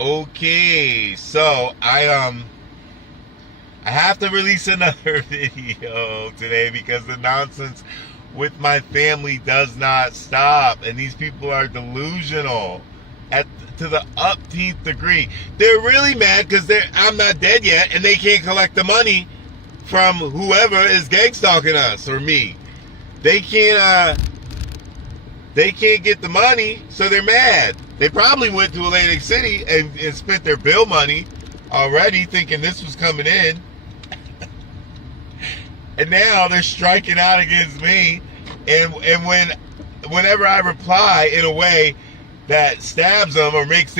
Okay, so I have to release another video today because the nonsense with my family does not stop, and these people are delusional at to the upteenth degree. They're really mad because I'm not dead yet, and they can't collect the money from whoever is gang stalking us or me. They can't. They can't get the money, so they're mad. They probably went to Atlantic City and spent their bill money already, thinking this was coming in. And now they're striking out against me. And whenever I reply in a way that stabs them or makes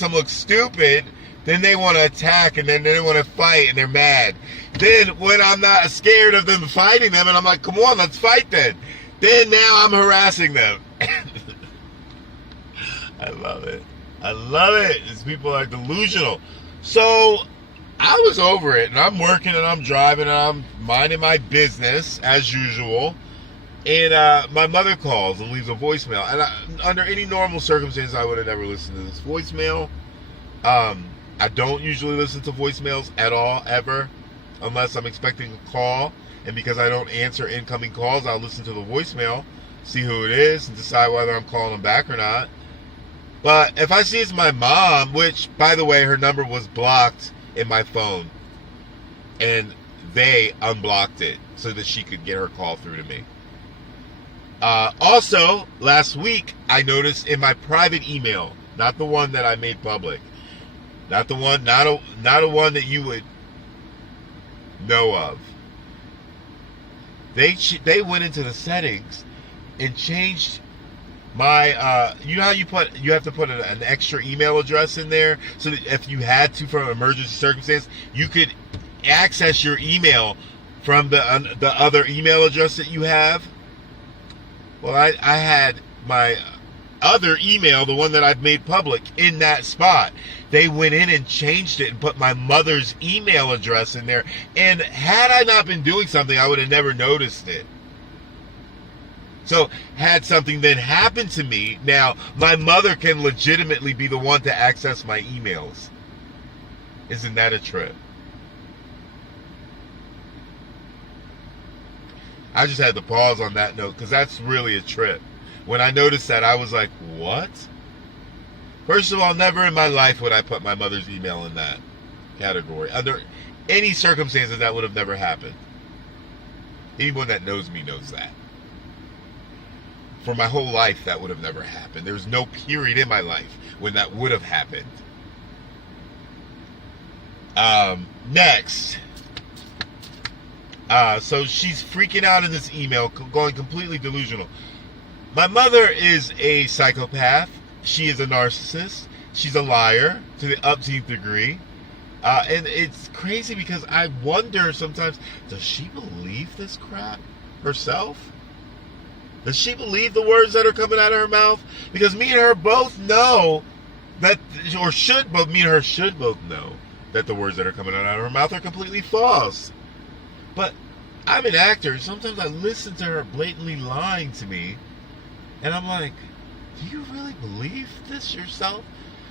them look stupid, then they want to attack and then they want to fight and they're mad. Then when I'm not scared of them fighting them and I'm like, come on, let's fight then now I'm harassing them. I love it. I love it. These people are delusional. So I was over it, and I'm working, and I'm driving, and I'm minding my business as usual. And my mother calls and leaves a voicemail. And under any normal circumstance, I would have never listened to this voicemail. I don't usually listen to voicemails at all, ever, unless I'm expecting a call. And because I don't answer incoming calls, I'll listen to the voicemail, see who it is, and decide whether I'm calling them back or not. But if I see it's my mom, which, by the way, her number was blocked in my phone, and they unblocked it so that she could get her call through to me. Also, last week, I noticed in my private email, not the one that I made public, not a one that you would know of, they went into the settings and changed my you know how you have to put an extra email address in there so that if you had to, from an emergency circumstance, you could access your email from the other email address that you have. Well, I had my other email, the one that I've made public, in that spot. They went in and changed it and put my mother's email address in there. And had I not been doing something, I would have never noticed it. So had something then happened to me, now my mother can legitimately be the one to access my emails. Isn't that a trip? I just had to pause on that note because that's really a trip. When I noticed that, I was like, what? First of all, never in my life would I put my mother's email in that category. Under any circumstances, that would have never happened. Anyone that knows me knows that. For my whole life, that would have never happened. There's no period in my life when that would have happened. Next. So she's freaking out in this email, going completely delusional. My mother is a psychopath. She is a narcissist. She's a liar to the upteenth degree. And it's crazy because I wonder sometimes, does she believe this crap herself? Does she believe the words that are coming out of her mouth? Because me and her both know that, or should both, me and her should both know that the words that are coming out of her mouth are completely false. But I'm an actor. Sometimes I listen to her blatantly lying to me, and I'm like, do you really believe this yourself?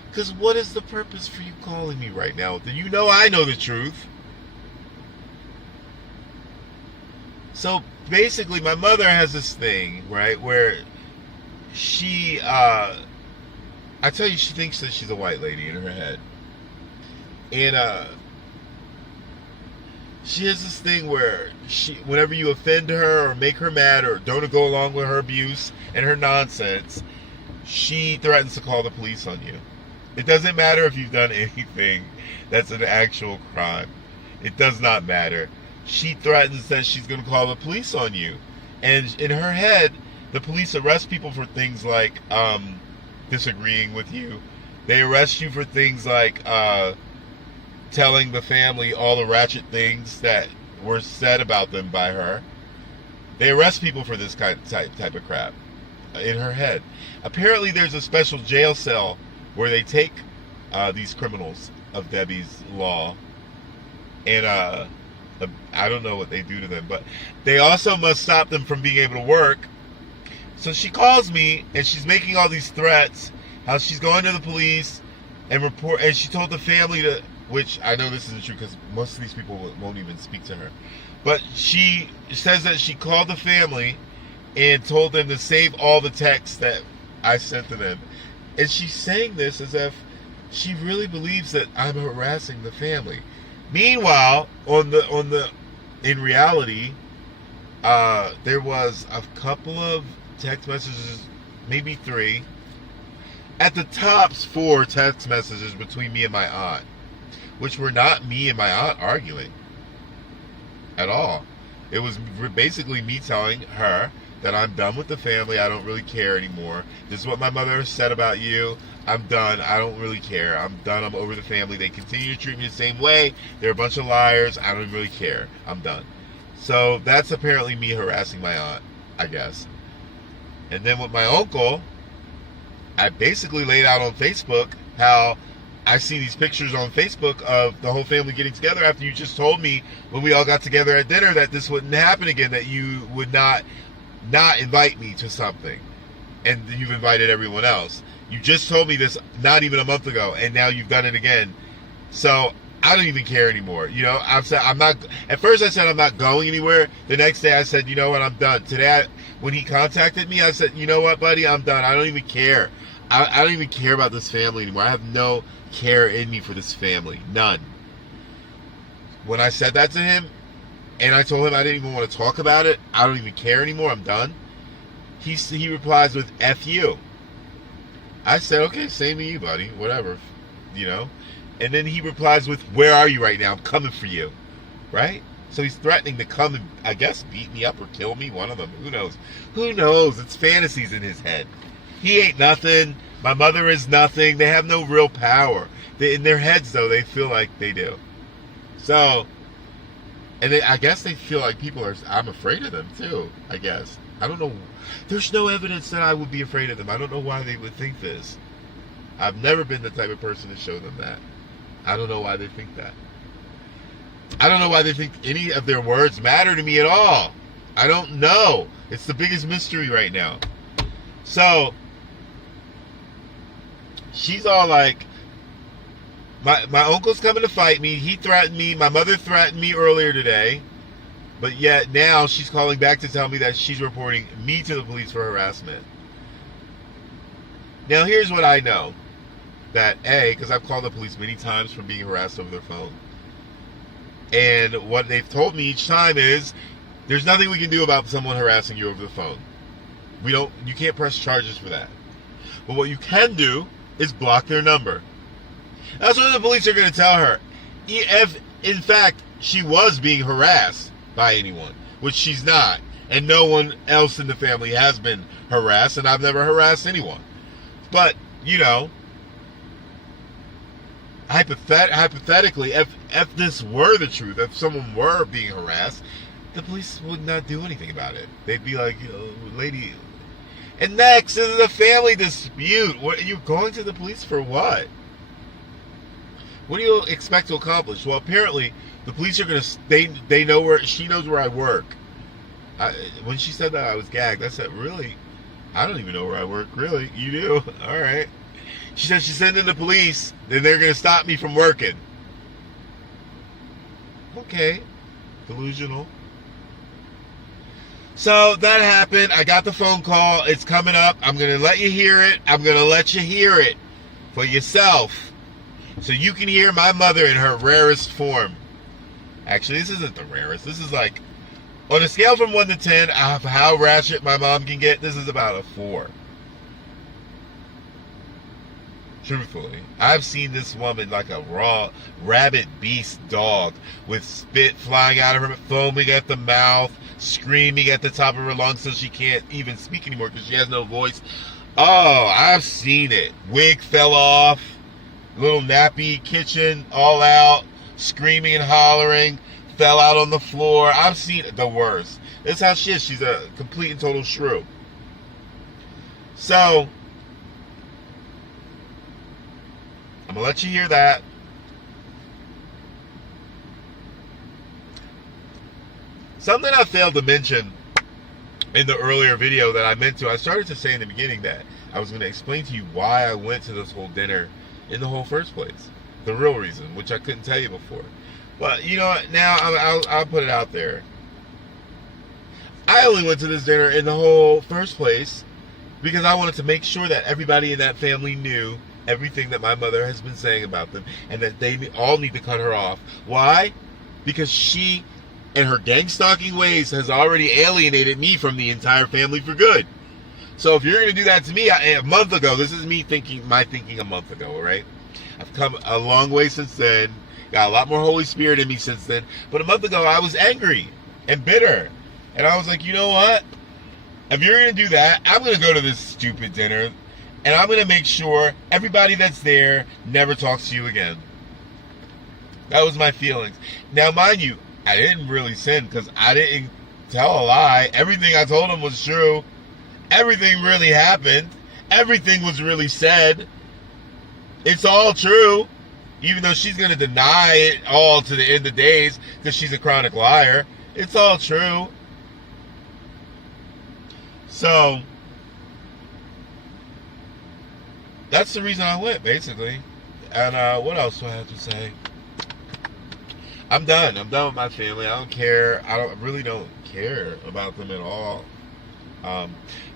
Because what is the purpose for you calling me right now? You know I know the truth. So basically, my mother has this thing, right, where she, I tell you, she thinks that she's a white lady in her head. And she has this thing where whenever you offend her or make her mad or don't go along with her abuse and her nonsense, she threatens to call the police on you. It doesn't matter if you've done anything that's an actual crime. It does not matter. She threatens that she's going to call the police on you. And in her head, the police arrest people for things like disagreeing with you. They arrest you for things like telling the family all the ratchet things that were said about them by her. They arrest people for this type of crap in her head. Apparently there's a special jail cell where they take these criminals of Debbie's law, and I don't know what they do to them, but they also must stop them from being able to work. So she calls me and she's making all these threats, how she's going to the police, and she told the family to, which I know this isn't true because most of these people won't even speak to her, but she says that she called the family and told them to save all the texts that I sent to them. And she's saying this as if she really believes that I'm harassing the family. Meanwhile, in reality, there was a couple of text messages, maybe 3, at the tops 4 text messages between me and my aunt, which were not me and my aunt arguing at all. It was basically me telling her that I'm done with the family. I don't really care anymore. This is what my mother has said about you. I'm done. I don't really care. I'm done. I'm over the family. They continue to treat me the same way. They're a bunch of liars. I don't really care. I'm done. So that's apparently me harassing my aunt, I guess. And then with my uncle, I basically laid out on Facebook how I see these pictures on Facebook of the whole family getting together after you just told me when we all got together at dinner that this wouldn't happen again, that you would not invite me to something, and you've invited everyone else. You just told me this not even a month ago, and now you've done it again. So I don't even care anymore. You know, I'm not. At first I said I'm not going anywhere. The next day I said, you know what, I'm done. Today, when he contacted me, I said, you know what, buddy, I'm done. I don't even care. I don't even care about this family anymore. I have no care in me for this family. None. When I said that to him, and I told him I didn't even want to talk about it, I don't even care anymore, I'm done, he replies with F you. I said, okay, same to you, buddy, whatever, you know. And then he replies with, where are you right now? I'm coming for you, right? So he's threatening to come and, I guess, beat me up or kill me, one of them. Who knows? Who knows? It's fantasies in his head. He ain't nothing. My mother is nothing. They have no real power. In their heads, though, they feel like they do. So, and I guess they feel like I'm afraid of them, too, I guess. I don't know. There's no evidence that I would be afraid of them. I don't know why they would think this. I've never been the type of person to show them that. I don't know why they think that. I don't know why they think any of their words matter to me at all. I don't know. It's the biggest mystery right now. So, she's all like, my uncle's coming to fight me. He threatened me. My mother threatened me earlier today. But yet now she's calling back to tell me that she's reporting me to the police for harassment. Now here's what I know. That because I've called the police many times for being harassed over their phone. And what they've told me each time is, there's nothing we can do about someone harassing you over the phone. You can't press charges for that. But what you can do is block their number. That's what the police are going to tell her. If, in fact, she was being harassed by anyone, which she's not, and no one else in the family has been harassed, and I've never harassed anyone. But, you know, hypothetically, if this were the truth, if someone were being harassed, the police would not do anything about it. They'd be like, lady. And next, this is a family dispute. What, are you going to the police for what? What do you expect to accomplish? Well, apparently, the police are going to, they know where, she knows where I work. When she said that, I was gagged. I said, really? I don't even know where I work. Really? You do? All right. She said she's sending the police, then they're going to stop me from working. Okay. Delusional. So that happened. I got the phone call. It's coming up. I'm going to let you hear it. I'm going to let you hear it for yourself, so you can hear my mother in her rarest form. Actually, this isn't the rarest. This is like, on a scale from 1 to 10 of how ratchet my mom can get, this is about a 4. Truthfully. I've seen this woman like a raw, rabid beast dog with spit flying out of her, foaming at the mouth, screaming at the top of her lungs so she can't even speak anymore because she has no voice. Oh, I've seen it. Wig fell off. Little nappy kitchen, all out, screaming and hollering, fell out on the floor. I've seen the worst. This is how she is. She's a complete and total shrew. So, I'm going to let you hear that. Something I failed to mention in the earlier video that I meant to, I started to say in the beginning that I was going to explain to you why I went to this whole dinner in the whole first place. The real reason, which I couldn't tell you before. But you know what? Now I'll put it out there. I only went to this dinner in the whole first place because I wanted to make sure that everybody in that family knew everything that my mother has been saying about them, and that they all need to cut her off. Why? Because she and her gang-stalking ways has already alienated me from the entire family for good. So if you're going to do that to me, a month ago, this is me thinking a month ago, right? I've come a long way since then, got a lot more Holy Spirit in me since then, but a month ago I was angry and bitter. And I was like, you know what? If you're going to do that, I'm going to go to this stupid dinner, and I'm going to make sure everybody that's there never talks to you again. That was my feelings. Now, mind you, I didn't really sin because I didn't tell a lie. Everything I told him was true. Everything really happened. Everything was really said. It's all true. Even though she's going to deny it all to the end of days because she's a chronic liar. It's all true. So, that's the reason I went, basically. And what else do I have to say? I'm done. I'm done with my family. I don't care. I really don't care about them at all.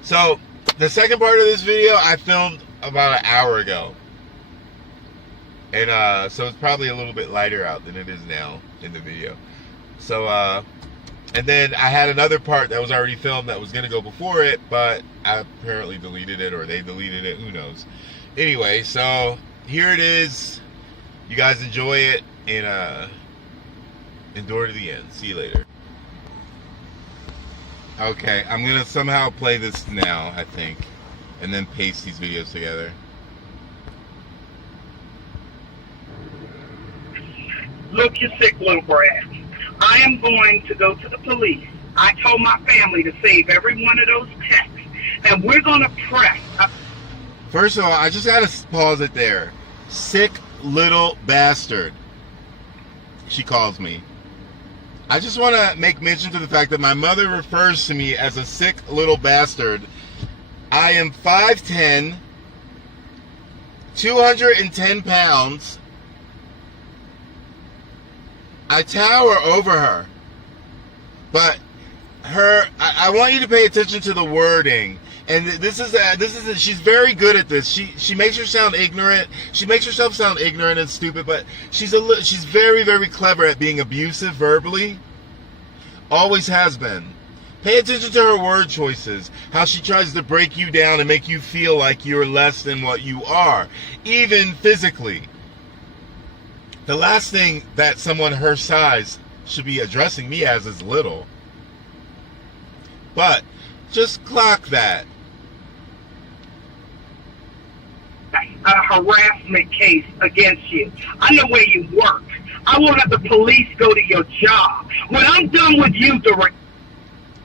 So, the second part of this video I filmed about an hour ago. And so it's probably a little bit lighter out than it is now in the video. So, and then I had another part that was already filmed that was going to go before it, but I apparently deleted it, or they deleted it, who knows. Anyway, so here it is. You guys enjoy it, and endure to the end. See you later. Okay, I'm going to somehow play this now, I think, and then paste these videos together. Look, you sick little brat. I am going to go to the police. I told my family to save every one of those texts, and we're going to press. First of all, I just got to pause it there. Sick little bastard, she calls me. I just want to make mention to the fact that my mother refers to me as a sick little bastard. I am 5'10", 210 pounds. I tower over her, but I want you to pay attention to the wording. And this is she's very good at this. She makes her sound ignorant. She makes herself sound ignorant and stupid, but she's very, very clever at being abusive verbally. Always has been. Pay attention to her word choices. How she tries to break you down and make you feel like you're less than what you are, even physically. The last thing that someone her size should be addressing me as is little. But just clock that. A harassment case against you. I know where you work. I won't have the police go to your job. When I'm done with you,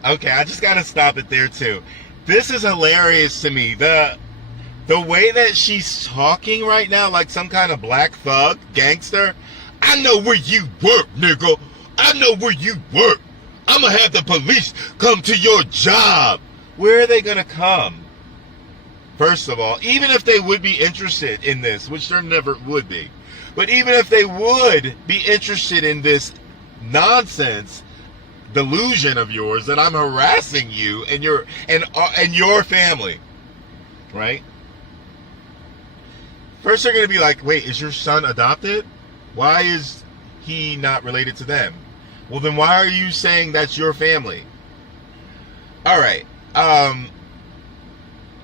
Okay, I just gotta stop it there too. This is hilarious to me. The way that she's talking right now, like some kind of black thug, gangster. I know where you work, nigga. I know where you work. I'm gonna have the police come to your job. Where are they gonna come? First of all, even if they would be interested in this, which there never would be, but even if they would be interested in this nonsense delusion of yours that I'm harassing you and your family, right? First they're going to be like, wait, is your son adopted? Why is he not related to them? Well, then why are you saying that's your family? All right.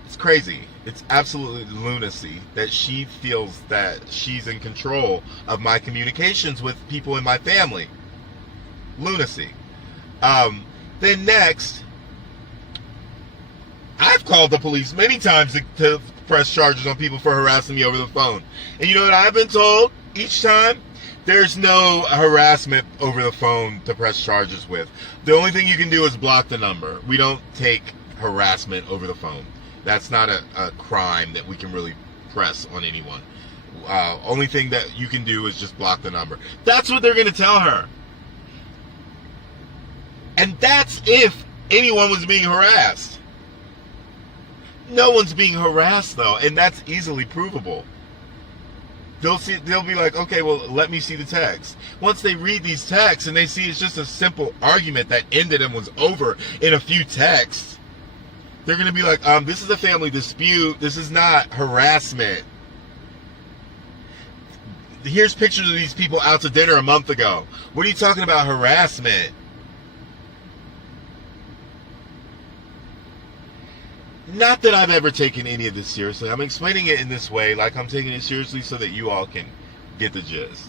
It's crazy. It's absolutely lunacy that she feels that she's in control of my communications with people in my family. Lunacy. Then next, I've called the police many times to press charges on people for harassing me over the phone. And you know what I've been told each time? There's no harassment over the phone to press charges with. The only thing you can do is block the number. We don't take harassment over the phone. That's not a crime that we can really press on anyone. Only thing that you can do is just block the number. That's what they're going to tell her. And that's if anyone was being harassed. No one's being harassed, though, and that's easily provable. They'll be like, okay, well, let me see the text. Once they read these texts and they see it's just a simple argument that ended and was over in a few texts, they're going to be like, this is a family dispute. This is not harassment. Here's pictures of these people out to dinner a month ago. What are you talking about harassment? Not that I've ever taken any of this seriously. I'm explaining it in this way, like I'm taking it seriously so that you all can get the gist.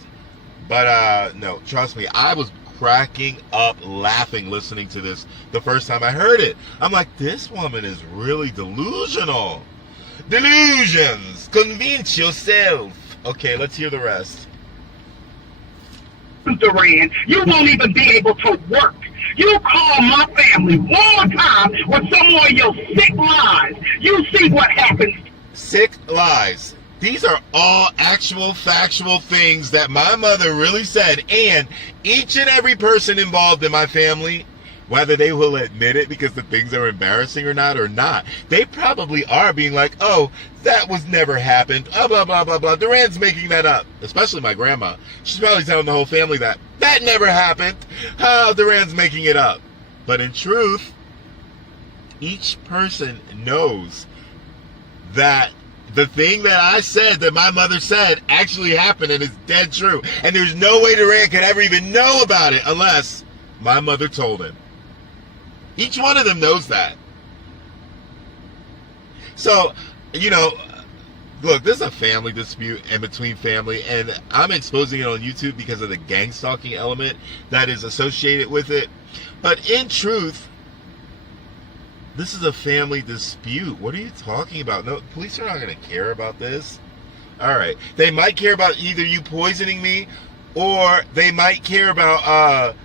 But no, trust me, I was cracking up laughing listening to this the first time I heard it. I'm like, this woman is really delusional. Delusions! Convince yourself. Okay, let's hear the rest. Duran, you won't even be able to work. You call my family one more time with some more of your sick lies. You see what happens. Sick lies. These are all actual factual things that my mother really said, and each and every person involved in my family, whether they will admit it because the things are embarrassing or not, they probably are being like, oh, that was never happened, blah, blah, blah, blah, blah. Duran's making that up, especially my grandma. She's probably telling the whole family that never happened. Oh, Duran's making it up. But in truth, each person knows that the thing that I said, that my mother said, actually happened and is dead true. And there's no way Duran could ever even know about it unless my mother told him. Each one of them knows that. So, you know, look, this is a family dispute in between family, and I'm exposing it on YouTube because of the gang stalking element that is associated with it. But in truth, this is a family dispute. What are you talking about? No, police are not going to care about this. All right. They might care about either you poisoning me, or they might care about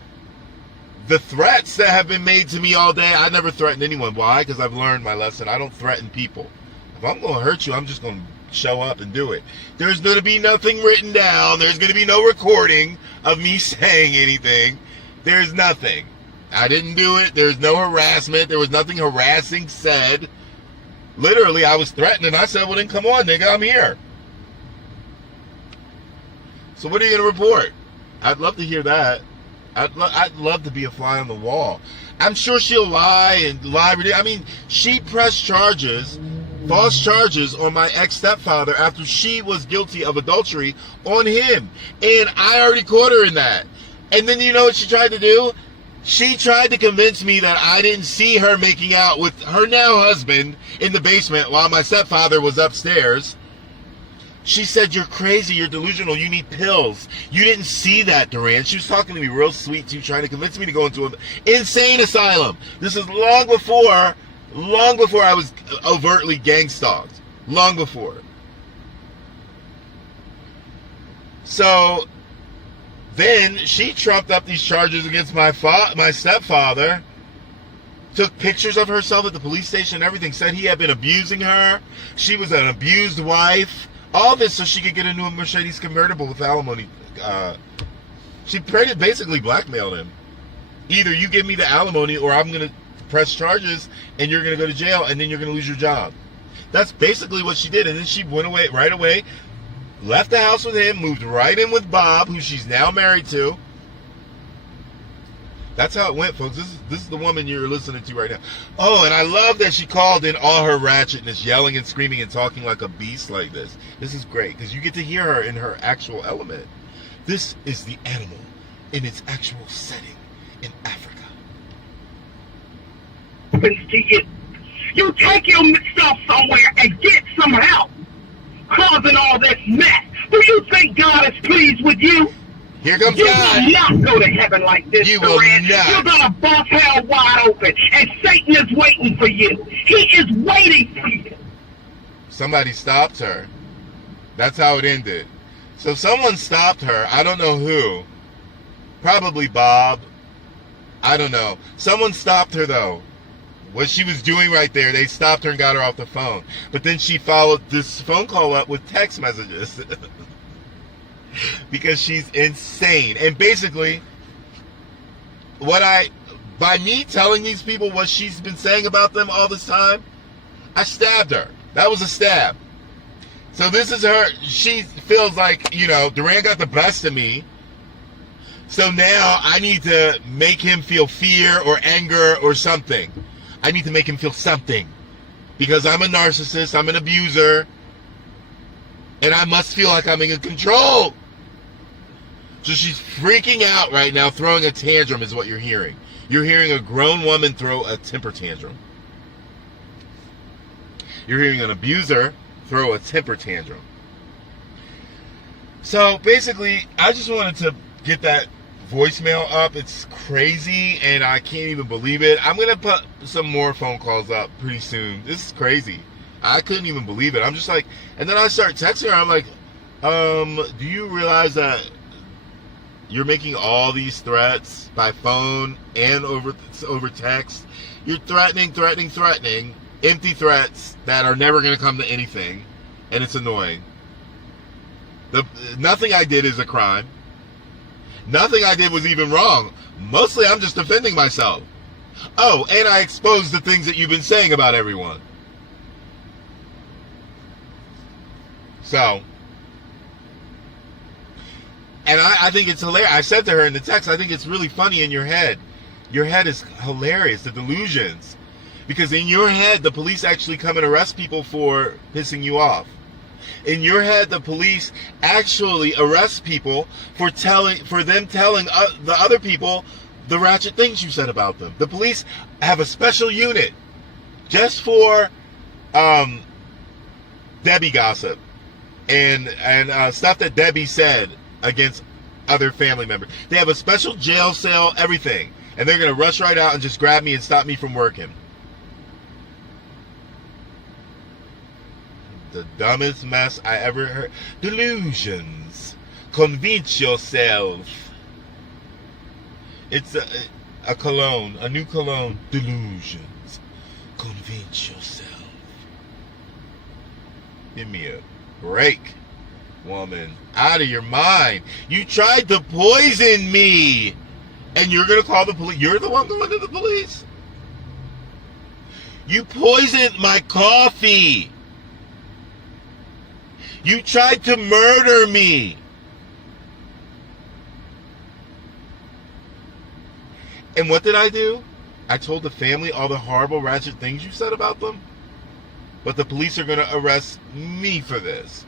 the threats that have been made to me all day. I never threatened anyone. Why? Because I've learned my lesson. I don't threaten people. If I'm going to hurt you, I'm just going to show up and do it. There's going to be nothing written down. There's going to be no recording of me saying anything. There's nothing. I didn't do it. There's no harassment. There was nothing harassing said. Literally, I was threatened, and I said, well, then come on, nigga, I'm here. So what are you going to report? I'd love to hear that. I'd love to be a fly on the wall. I'm sure she'll lie and lie. I mean, she pressed charges, false charges on my ex-stepfather after she was guilty of adultery on him. And I already caught her in that. And then you know what she tried to do? She tried to convince me that I didn't see her making out with her now husband in the basement while my stepfather was upstairs. She said, you're crazy, you're delusional, you need pills. You didn't see that, Duran. She was talking to me real sweet, too, trying to convince me to go into an insane asylum. This is long before I was overtly gang stalked. Long before. So then she trumped up these charges against my stepfather, took pictures of herself at the police station and everything, said he had been abusing her. She was an abused wife. All this so she could get into a Mercedes convertible with alimony. She basically blackmailed him. Either you give me the alimony or I'm going to press charges and you're going to go to jail and then you're going to lose your job. That's basically what she did. And then she went away right away, left the house with him, moved right in with Bob, who she's now married to. That's how it went, folks. This is the woman you're listening to right now. Oh, and I love that she called in all her ratchetness, yelling and screaming and talking like a beast like this. This is great, because you get to hear her in her actual element. This is the animal in its actual setting in Africa. Happens to you. You take yourself somewhere and get some help, causing all this mess. Do you think God is pleased with you? Here comes you God. You will not go to heaven like this, You will Duran. not. You're going to bust hell wide open, and Satan is waiting for you. He is waiting for you. Somebody stopped her. That's how it ended. So someone stopped her. I don't know who. Probably Bob. I don't know. Someone stopped her, though. What she was doing right there, they stopped her and got her off the phone. But then she followed this phone call up with text messages. Because she's insane. And basically, by me telling these people what she's been saying about them all this time, I stabbed her. That was a stab. So this is her. She feels like, Duran got the best of me. So now I need to make him feel fear or anger or something. I need to make him feel something. Because I'm a narcissist, I'm an abuser, and I must feel like I'm in control. So she's freaking out right now, throwing a tantrum is what you're hearing. You're hearing a grown woman throw a temper tantrum. You're hearing an abuser throw a temper tantrum. So basically, I just wanted to get that voicemail up. It's crazy, and I can't even believe it. I'm going to put some more phone calls up pretty soon. This is crazy. I couldn't even believe it. I'm just like, and then I start texting her. I'm like, do you realize that you're making all these threats by phone and over text? You're threatening, empty threats that are never going to come to anything, and it's annoying. Nothing I did is a crime. Nothing I did was even wrong. Mostly I'm just defending myself. Oh, and I exposed the things that you've been saying about everyone. So, and I think it's hilarious. I said to her in the text, I think it's really funny in your head. Your head is hilarious, the delusions. Because in your head, the police actually come and arrest people for pissing you off. In your head, the police actually arrest people for them telling the other people the ratchet things you said about them. The police have a special unit just for Debbie gossip and stuff that Debbie said against other family members. They have a special jail cell, everything. And they're going to rush right out and just grab me and stop me from working. The dumbest mess I ever heard. Delusions. Convince yourself. It's a cologne, a new cologne. Delusions. Convince yourself. Give me a break, woman. Out of your mind. You tried to poison me. And you're going to call the police. You're the one going to the police. You poisoned my coffee. You tried to murder me. And what did I do? I told the family all the horrible, ratchet things you said about them. But the police are going to arrest me for this.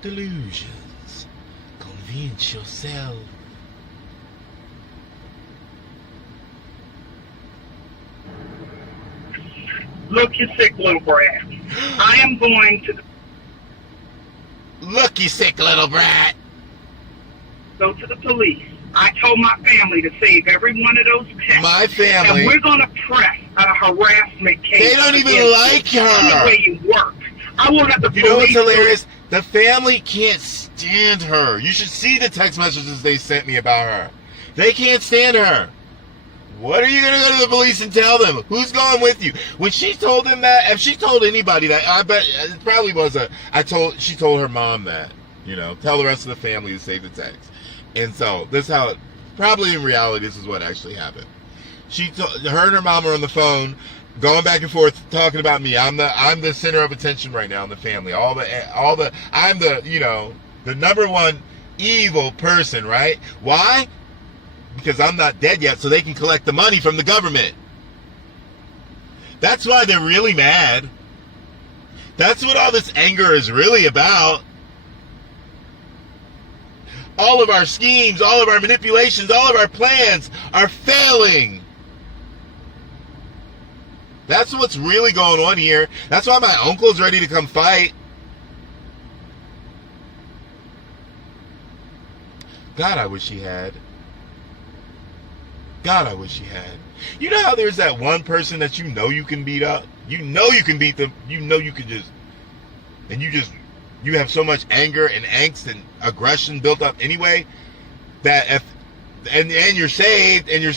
Delusions. Convince yourself. Look, you sick little brat. I am going to Look, you sick little brat. go to the police. I told my family to save every one of those texts. My family. And we're going to press a harassment case. They don't even like her. The way you work. I want the police. You know what's hilarious? The family can't stand her. You should see the text messages they sent me about her. They can't stand her. What are you going to go to the police and tell them? Who's going with you? When she told them that, if she told anybody that, I bet it probably was she told her mom that, tell the rest of the family to save the text. And so, this is how probably in reality, this is what actually happened. Her and her mom are on the phone, going back and forth, talking about me. I'm the center of attention right now in the family. I'm the number one evil person, right? Why? Because I'm not dead yet, so they can collect the money from the government. That's why they're really mad. That's what all this anger is really about. All of our schemes, all of our manipulations, all of our plans are failing. That's what's really going on here. That's why my uncle's ready to come fight. God, I wish he had. God, I wish he had. You know how there's that one person that you can beat up? You can beat them. You can just... And you have so much anger and angst and aggression built up anyway that and you're saved and you're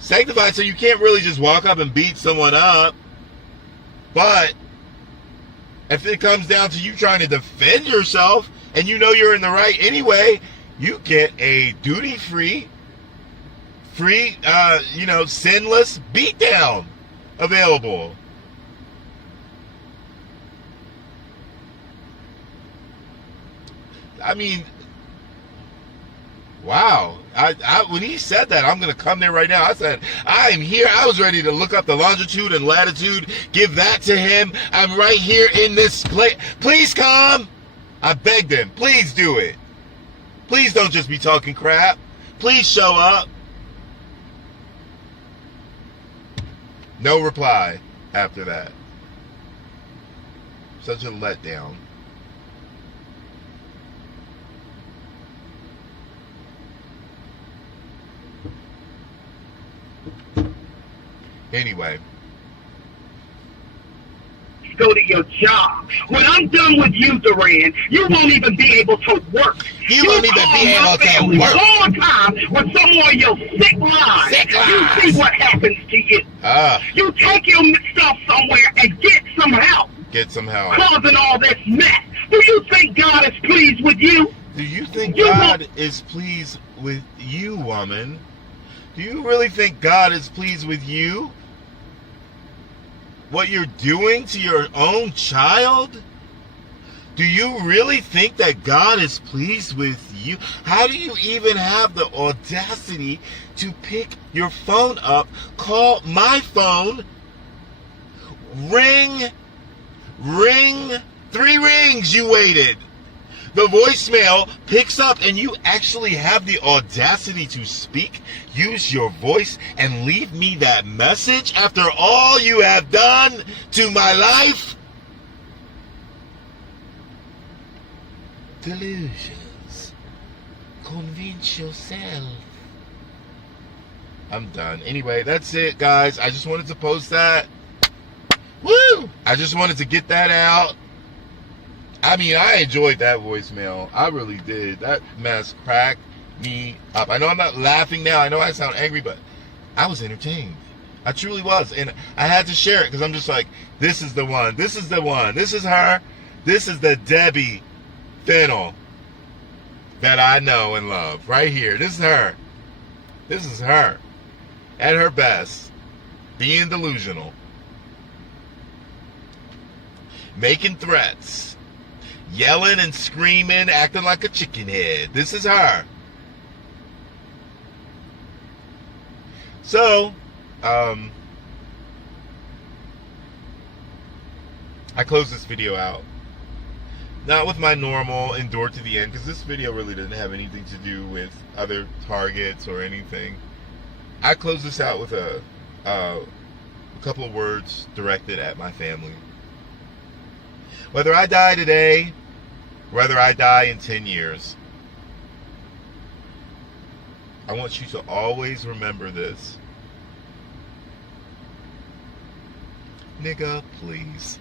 sanctified, so you can't really just walk up and beat someone up. But if it comes down to you trying to defend yourself and you're in the right anyway, you get a duty-free, sinless beatdown available. I mean, wow. When he said that, I'm going to come there right now. I said, I'm here. I was ready to look up the longitude and latitude, give that to him. I'm right here in this place. Please come. I begged him. Please do it. Please don't just be talking crap. Please show up. No reply after that. Such a letdown. Anyway. Go to your job. When I'm done with you, Duran, you won't even be able to work. You won't even be able to work. All the time with some more of your sick lies. Sick lies. You see what happens to you. You take your stuff somewhere and get some help. Get some help. Causing all this mess. Do you think God is pleased with you? Do you think God is pleased with you, woman? Do you really think God is pleased with you? What you're doing to your own child? Do you really think that God is pleased with you? How do you even have the audacity to pick your phone up, call my phone, ring, 3 rings you waited. The voicemail picks up and you actually have the audacity to speak, use your voice, and leave me that message after all you have done to my life? Delusions. Convince yourself. I'm done. Anyway, that's it, guys. I just wanted to post that. Woo! I just wanted to get that out. I mean, I enjoyed that voicemail. I really did. That mess cracked me up. I know I'm not laughing now. I know I sound angry, but I was entertained. I truly was. And I had to share it because I'm just like, this is the one. This is the one. This is her. This is the Debbie Fennell that I know and love. Right here. This is her. This is her. At her best. Being delusional. Making threats. Yelling and screaming, acting like a chicken head. This is her. So, I close this video out. Not with my normal endure to the end, because this video really didn't have anything to do with other targets or anything. I close this out with a couple of words directed at my family. Whether I die today, whether I die in 10 years, I want you to always remember this. Nigga, please.